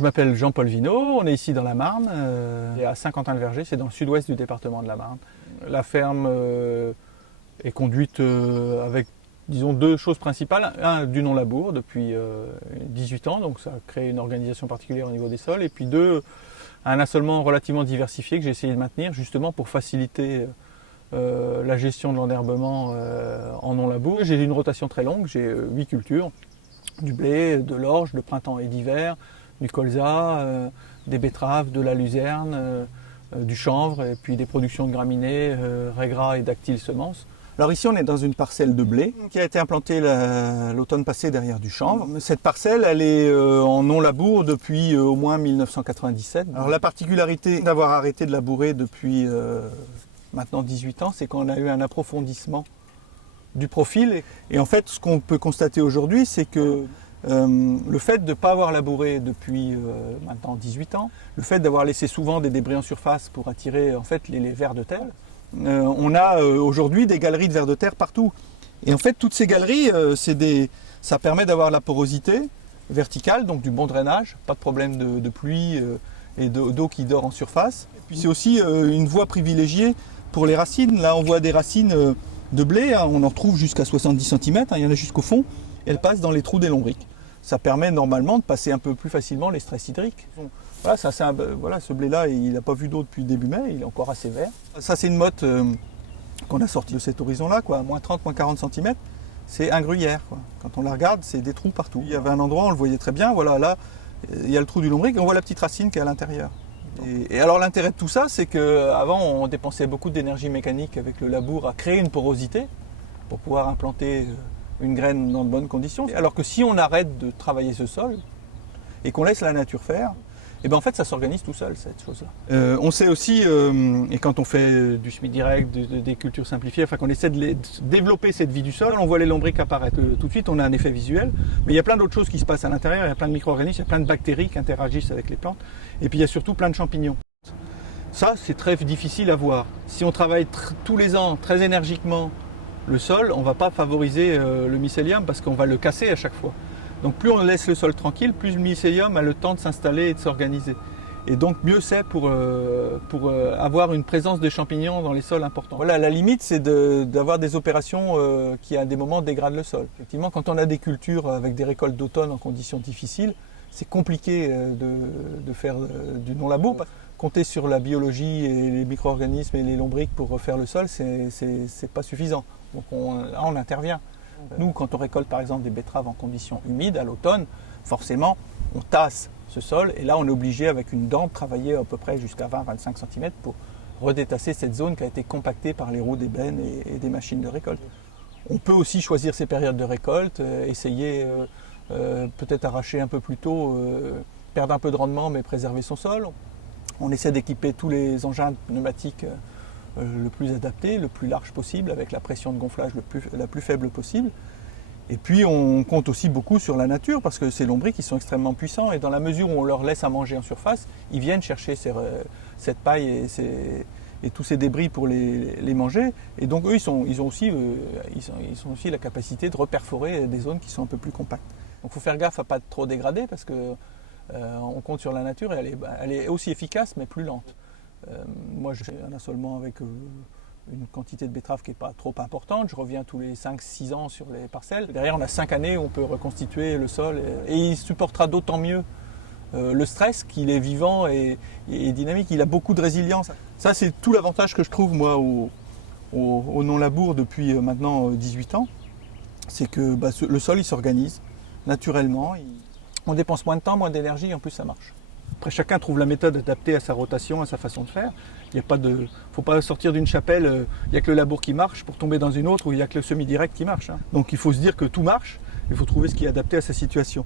Je m'appelle Jean-Paul Vinot, on est ici dans la Marne, à Saint-Quentin-le-Verger, c'est dans le sud-ouest du département de la Marne. La ferme est conduite avec, disons, deux choses principales. Un, du non-labour depuis 18 ans, donc ça crée une organisation particulière au niveau des sols. Et puis deux, un assolement relativement diversifié que j'ai essayé de maintenir justement pour faciliter la gestion de l'enherbement en non-labour. J'ai une rotation très longue, j'ai 8 cultures, du blé, de l'orge, de printemps et d'hiver, du colza, des betteraves, de la luzerne, du chanvre et puis des productions de graminées, raies et dactyles semences. Alors ici on est dans une parcelle de blé qui a été implantée l'automne passé derrière du chanvre. Cette parcelle elle est en non-labour depuis au moins 1997. Alors la particularité d'avoir arrêté de labourer depuis maintenant 18 ans, c'est qu'on a eu un approfondissement du profil. Et en fait ce qu'on peut constater aujourd'hui c'est que le fait de ne pas avoir labouré depuis maintenant 18 ans, le fait d'avoir laissé souvent des débris en surface pour attirer en fait les vers de terre, on a aujourd'hui des galeries de vers de terre partout. Et en fait toutes ces galeries, ça permet d'avoir la porosité verticale, donc du bon drainage, pas de problème de pluie et d'eau qui dort en surface. Et puis c'est aussi une voie privilégiée pour les racines. Là on voit des racines de blé, hein, on en trouve jusqu'à 70 cm, hein, il y en a jusqu'au fond. Elles passent dans les trous des lombrics. Ça permet normalement de passer un peu plus facilement les stress hydriques. Voilà, ce blé-là, il n'a pas vu d'eau depuis début mai, il est encore assez vert. Ça, c'est une motte qu'on a sortie de cet horizon-là, moins 30, moins 40 cm. C'est un gruyère, quoi. Quand on la regarde, c'est des trous partout. Il y avait un endroit, on le voyait très bien, voilà, là, il y a le trou du lombric et on voit la petite racine qui est à l'intérieur. Et alors l'intérêt de tout ça, c'est qu'avant, on dépensait beaucoup d'énergie mécanique avec le labour à créer une porosité pour pouvoir implanter une graine dans de bonnes conditions. Alors que si on arrête de travailler ce sol et qu'on laisse la nature faire, et ben en fait ça s'organise tout seul cette chose-là. On sait aussi, et quand on fait du semis direct, des cultures simplifiées, enfin qu'on essaie de développer cette vie du sol, on voit les lombrics apparaître. Tout de suite on a un effet visuel, mais il y a plein d'autres choses qui se passent à l'intérieur, il y a plein de micro-organismes, il y a plein de bactéries qui interagissent avec les plantes, et puis il y a surtout plein de champignons. Ça c'est très difficile à voir. Si on travaille tous les ans très énergiquement le sol, on ne va pas favoriser le mycélium parce qu'on va le casser à chaque fois. Donc plus on laisse le sol tranquille, plus le mycélium a le temps de s'installer et de s'organiser. Et donc mieux c'est pour avoir une présence de champignons dans les sols importants. Voilà, la limite c'est d'avoir des opérations qui à des moments dégradent le sol. Effectivement, quand on a des cultures avec des récoltes d'automne en conditions difficiles, c'est compliqué de faire du non-labour. Compter sur la biologie et les micro-organismes et les lombrics pour refaire le sol, c'est pas suffisant. Donc là, on intervient. Nous, quand on récolte par exemple des betteraves en conditions humides à l'automne, forcément, on tasse ce sol et là, on est obligé avec une dent de travailler à peu près jusqu'à 20-25 cm pour redétasser cette zone qui a été compactée par les roues d'ébène et des machines de récolte. On peut aussi choisir ces périodes de récolte, essayer peut-être arracher un peu plus tôt, perdre un peu de rendement mais préserver son sol. On essaie d'équiper tous les engins pneumatiques le plus adapté, le plus large possible, avec la pression de gonflage la plus faible possible. Et puis on compte aussi beaucoup sur la nature, parce que ces lombrics ils sont extrêmement puissants, et dans la mesure où on leur laisse à manger en surface, ils viennent chercher cette paille et tous ces débris pour les manger. Et donc eux, ils ont aussi la capacité de reperforer des zones qui sont un peu plus compactes. Donc il faut faire gaffe à ne pas trop dégrader, parce que on compte sur la nature et elle est aussi efficace mais plus lente. Moi j'ai un assolement avec une quantité de betteraves qui n'est pas trop importante, je reviens tous les 5-6 ans sur les parcelles. Derrière on a 5 années où on peut reconstituer le sol et il supportera d'autant mieux le stress qu'il est vivant et dynamique, il a beaucoup de résilience. Ça c'est tout l'avantage que je trouve moi au non-labour depuis maintenant 18 ans, c'est que le sol il s'organise naturellement. On dépense moins de temps, moins d'énergie, en plus ça marche. Après chacun trouve la méthode adaptée à sa rotation, à sa façon de faire. Il ne faut pas sortir d'une chapelle, il n'y a que le labour qui marche pour tomber dans une autre où il n'y a que le semi-direct qui marche. Donc il faut se dire que tout marche, il faut trouver ce qui est adapté à sa situation.